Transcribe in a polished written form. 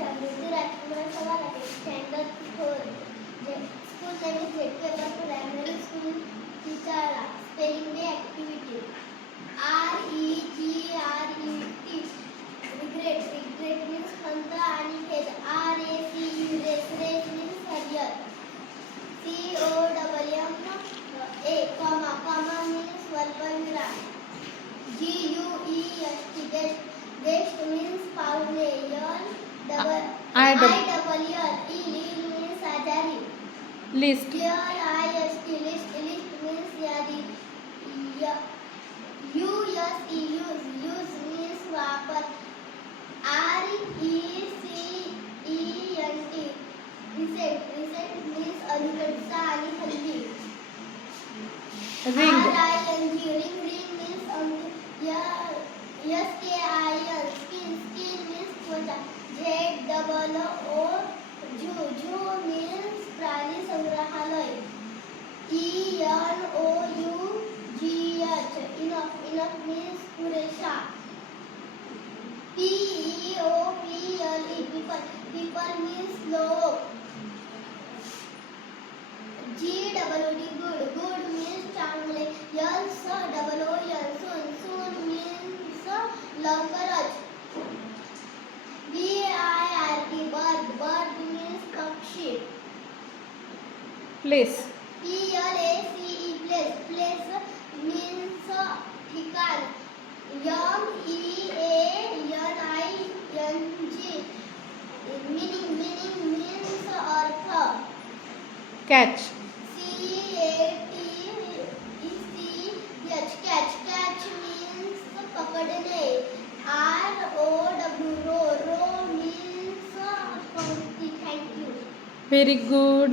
जागृती राजकुमार सवाल आहे. Standard 4 school name is paper primary school Chichala. Spelling bee activity REGRET. Regret means खंत आणि खेद. RACU रेस मीन्स हरियर. comma means स्वल्पविराम. GUEST guest means पाहुणे. ILLE means आजारी. लिस्ट. LIST list means यादी. use means वापर. RECENT means अलीकडचा आणि हल्ली. Ring. ring means SKIN means त्वचा. ZOO means प्राणी संग्रहालय. ENOUGH means पुरेशा. PEOPLE people means लोक. GOOD good means चांगले. SOON means लवकरच. BIRD means पक्षी. प्लेस. PLACE place means ठिकाण. MEANING means अर्थ. कॅच. catch means पकडणे. ROW row means पंक्ती. Thank you. Very good.